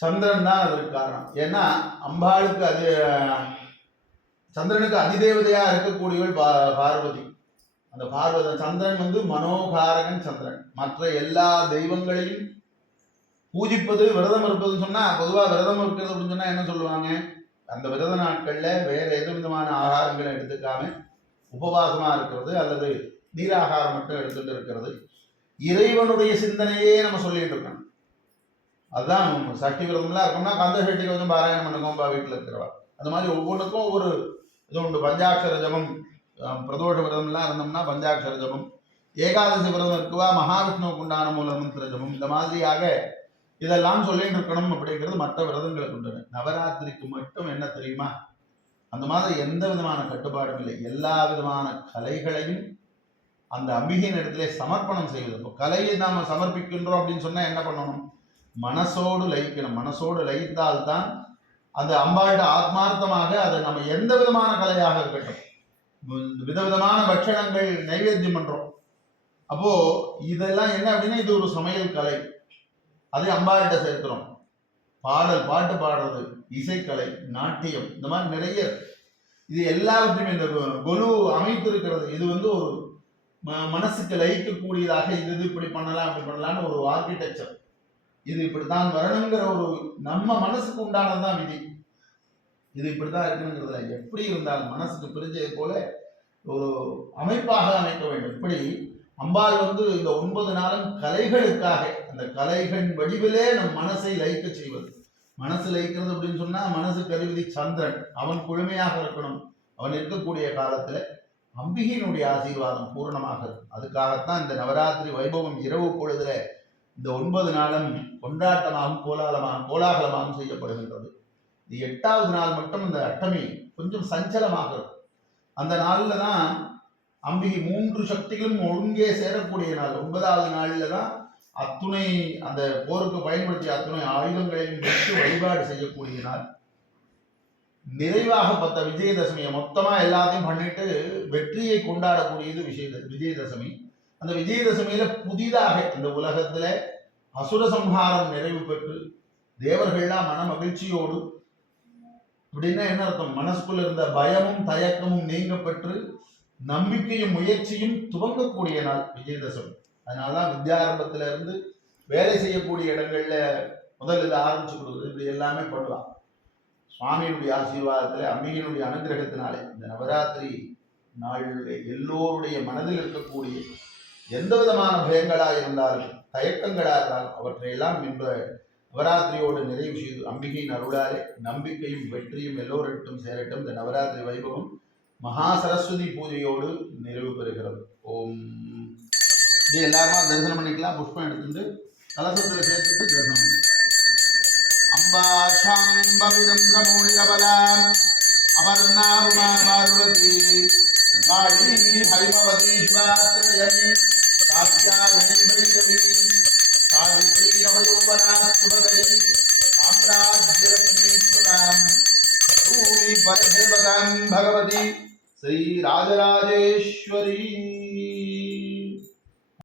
சந்திரன் தான் அதற்கு காரணம். ஏன்னா அம்பாளுக்கு அது சந்திரனுக்கு அதிதேவதையா இருக்கக்கூடியவள் பார்வதி. அந்த பார்வதி சந்திரன் வந்து மனோகாரகன் சந்திரன். மற்ற எல்லா தெய்வங்களையும் பூஜிப்பது விரதம் இருப்பதுன்னு சொன்னா, பொதுவாக விரதம் இருக்கிறது அப்படின்னு சொன்னா என்ன சொல்லுவாங்க, அந்த விரத நாட்கள்ல வேற எது விதமான ஆகாரங்களை எடுத்துக்காம உபவாசமா இருக்கிறது அல்லது நீராகாரம் மட்டும் எடுத்துட்டு இருக்கிறது. இறைவனுடைய சிந்தனையே நம்ம சொல்லிட்டு இருக்கோம். அதுதான் சக்தி விரதம்லாம் இருக்கோம்னா கந்த சஷ்டிக்கு வந்து பாராயணம் பண்ணுங்கோம்பா வீட்டில் இருக்கிறவா. அந்த மாதிரி ஒவ்வொன்றுக்கும் ஒவ்வொரு இது உண்டு. பஞ்சாட்சர ஜபம், பிரதோஷ விரதம்லாம் இருந்தோம்னா பஞ்சாட்சர ஜபம், ஏகாதசி விரதம் இருக்குவா மகாவிஷ்ணுவுக்கு உண்டான மூல மந்திர ஜபம், இந்த மாதிரியாக இதெல்லாம் சொல்லிட்டு இருக்கணும் அப்படிங்கிறது மற்ற விரதங்களுக்கு உண்டு. நவராத்திரிக்கு மட்டும் என்ன தெரியுமா, அந்த மாதிரி எந்த விதமான கட்டுப்பாடும் இல்லை. எல்லா விதமான கலைகளையும் அந்த அம்பிகையின் இடத்திலே சமர்ப்பணம் செய்வது. இப்போ கலையை நாம சமர்ப்பிக்கின்றோம் அப்படின்னு சொன்னா என்ன பண்ணணும், மனசோடு லயிக்கணும். மனசோடு லயித்தால்தான் அந்த அம்பாள்கிட்ட ஆத்மார்த்தமாக அதை நம்ம எந்த விதமான கலையாக இருக்கட்டும், விதவிதமான பட்சணங்கள் நைவேத்தியம் பண்றோம். அப்போ இதெல்லாம் என்ன அப்படின்னா இது ஒரு சமையல் கலை. அதை அம்பாள்கிட்ட சேர்க்கிறோம். பாடல், பாட்டு பாடுறது, இசைக்கலை, நாட்டியம், இந்த மாதிரி நிறைய இது எல்லாவற்றையும் இந்த கொலு அமைத்திருக்கிறது. இது வந்து ஒரு மனசுக்கு லயிக்கக்கூடியதாக இது இப்படி பண்ணலாம் அப்படி பண்ணலாம்னு ஒரு ஆர்கிடெக்சர். இது இப்படித்தான் வரணுங்கிற ஒரு நம்ம மனசுக்கு உண்டானதுதான் விதி. இது இப்படித்தான் இருக்குங்கிறத எப்படி இருந்தாலும் மனசுக்கு பிரிஞ்சதை போல ஒரு அமைப்பாக அமைக்க வேண்டும். இப்படி அம்பாள் வந்து இந்த 9 நாளும் கலைகளுக்காக அந்த கலைகள் வடிவிலே நம் மனசை லயிக்க செய்வது. மனசு லயிக்கிறது அப்படின்னு சொன்னா மனசுக்கு அதிபதி சந்திரன், அவன் குழுமையாக இருக்கணும். அவன் இருக்கக்கூடிய காலத்துல அம்பிகையினுடைய ஆசீர்வாதம் பூர்ணமாக இருக்கும். அதுக்காகத்தான் இந்த நவராத்திரி வைபவம் இரவு பொழுதுல இந்த 9 நாளும் கொண்டாட்டமாகவும் கோலாகலமாகவும் செய்யப்படுகின்றது. இது 8வது நாள் மட்டும் இந்த அஷ்டமி கொஞ்சம் சஞ்சலமாக இருக்கும். அந்த நாள்ல தான் அம்பிகை 3 சக்திகளும் ஒழுங்கே சேரக்கூடிய நாள். 9வது நாள்ல தான் அத்துணை அந்த போருக்கு பயன்படுத்திய அத்துணை ஆயுதங்களையும் வைத்து வழிபாடு செய்யக்கூடிய நாள். நிறைவாக பத்த விஜயதசமியை மொத்தமா எல்லாத்தையும் பண்ணிட்டு வெற்றியை கொண்டாடக்கூடியது விஜயதசமி. அந்த விஜயதசமியில புதிதாக இந்த உலகத்துல அசுர சம்ஹாரம் நிறைவு பெற்று தேவர்கள்லாம் மன மகிழ்ச்சியோடு, அப்படின்னா என்ன அர்த்தம், மனசுக்குள்ள இருந்த பயமும் தயக்கமும் நீங்க பெற்று நம்பிக்கையும் முயற்சியும் துவங்கக்கூடிய நாள் விஜயதசமி. அதனாலதான் வித்யாரம்பத்துல இருந்து வேலை செய்யக்கூடிய இடங்கள்ல முதல் இதை ஆரம்பிச்சு கொடுக்குறது, இப்படி எல்லாமே பண்ணலாம். சுவாமியினுடைய ஆசீர்வாதத்துல அம்பிகையினுடைய அனுகிரகத்தினாலே இந்த நவராத்திரி நாளில் எல்லோருடைய மனதில் இருக்கக்கூடிய எந்த விதமான பயங்களா இருந்தாலும் தயக்கங்களா இருந்தாலும் அவற்றையெல்லாம் இந்த நவராத்திரியோடு நிறைவு செய்து அம்பிகையின் அருளாலே நம்பிக்கையும் வெற்றியும் எல்லோரிட்டும் சேரட்டும். இந்த நவராத்திரி வைபவம் மகா சரஸ்வதி பூஜையோடு நிறைவு பெறுகிறது. ஓம். இது எல்லாருமா தரிசனம் பண்ணிக்கலாம். புஷ்பம் எடுத்துட்டு கலசத்தில் சேர்த்துட்டு தரிசனம் பண்ணிக்கலாம். அம்பா சாம்பவிரந்திரமூலிரபலா அபர்ணா உமா பார்வதி காளி ஹரிமவதி சிவாத்ரயணி காத்யாயனி பைரவி சாவித்ரி நவயௌவனா சுபகரி சாம்ராஜ்யலக்ஷ்மீஸ்வராம் பூமி பரதேவதாம் பகவதி ஸ்ரீ ராஜராஜேஸ்வரி.